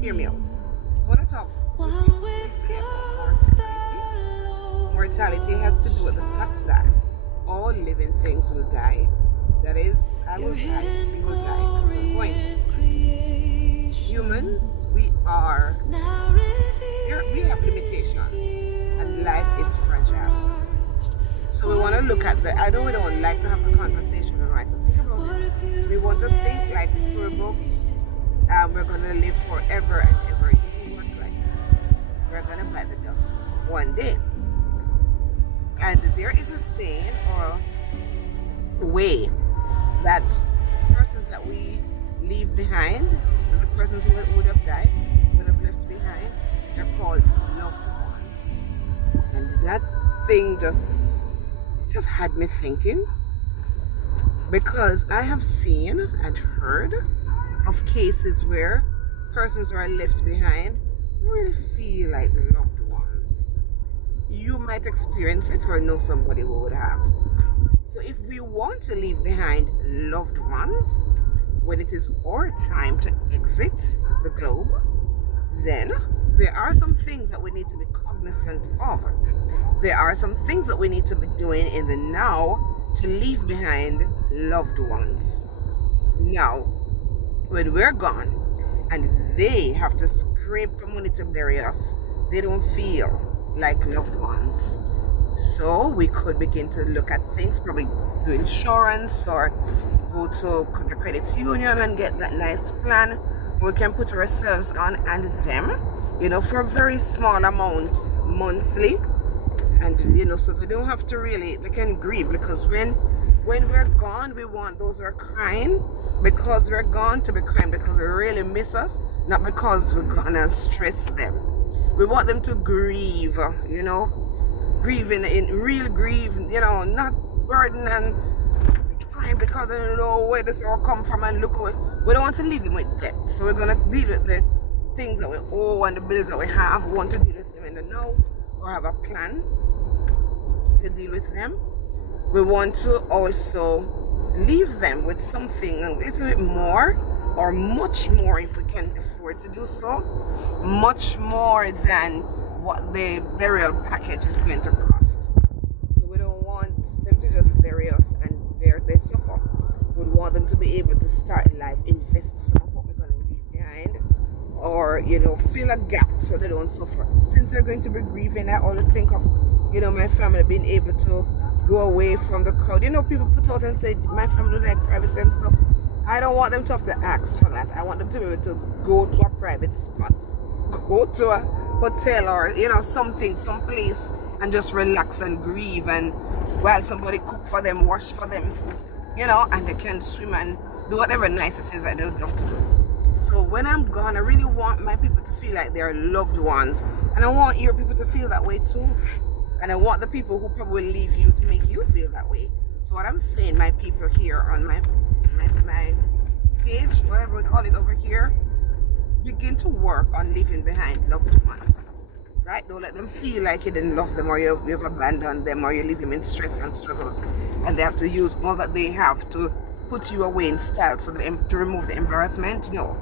Hear me out. I want to talk briefly about mortality. Mortality has to do with the fact that all living things will die. That is, I will die, we will die at some point. Humans, we have limitations, and life is fragile. So we want to look at we don't like to have a conversation, we want to think about it. We want to think like storybooks. We're going to live forever and ever. It doesn't work like that. We're going to bite the dust one day. And there is a saying or a way that persons that we leave behind, the persons who would have died, would have left behind, they're called loved ones. And that thing just had me thinking, because I have seen and heard of cases where persons who are left behind really feel like loved ones. You might experience it or know somebody who would have. So if we want to leave behind loved ones when it is our time to exit the globe, then there are some things that we need to be cognizant of. There are some things that we need to be doing in the now to leave behind loved ones. Now, when we're gone and they have to scrape for money to bury us, they don't feel like loved ones. So we could begin to look at things, probably do insurance or go to the credit union and get that nice plan. We can put ourselves on and them, for a very small amount monthly. And, so they don't have to they can grieve, because when we're gone, we want those who are crying because we're gone to be crying because they really miss us, not because we're gonna stress them. We want them to grieve, grieve in real grieve, not burden and crying because they don't know where this all come from and look away. We don't want to leave them with debt, so we're gonna deal with the things that we owe and the bills that we have. We want to deal with them in the now or have a plan to deal with them. We want to also leave them with something a little bit more, or much more if we can afford to do so, much more than what the burial package is going to cost. So we don't want them to just bury us and they suffer. We want them to be able to start life, invest some of what we're going to leave behind, or fill a gap so they don't suffer. Since they're going to be grieving, I always think of my family being able to go away from the crowd. People put out and say my family like privacy and stuff. I don't want them to have to ask for that. I want them to be able to go to a private spot, go to a hotel or some place, and just relax and grieve, and while somebody cook for them, wash for them, and they can swim and do whatever nice it is that they would love to do. So when I'm gone, I really want my people to feel like they're loved ones, and I want your people to feel that way too. And I want the people who probably leave you to make you feel that way. So what I'm saying, my people here on my page, whatever we call it over here, begin to work on leaving behind loved ones. Right? Don't let them feel like you didn't love them, or you've abandoned them, or you leave them in stress and struggles, and they have to use all that they have to put you away in style, so to remove the embarrassment. No.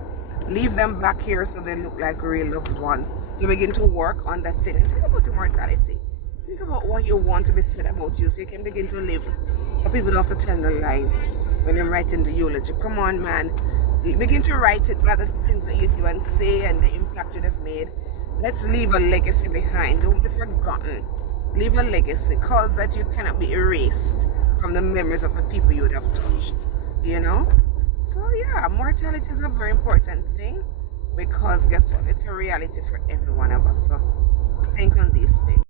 Leave them back here so they look like real loved ones. To begin to work on that thing. And think about immortality. Think about what you want to be said about you, so you can begin to live. So people don't have to tell no lies when they're writing the eulogy. Come on, man. Begin to write it by the things that you do and say and the impact you have made. Let's leave a legacy behind. Don't be forgotten. Leave a legacy, cause that you cannot be erased from the memories of the people you would have touched. So yeah, mortality is a very important thing, because guess what? It's a reality for every one of us. So think on these things.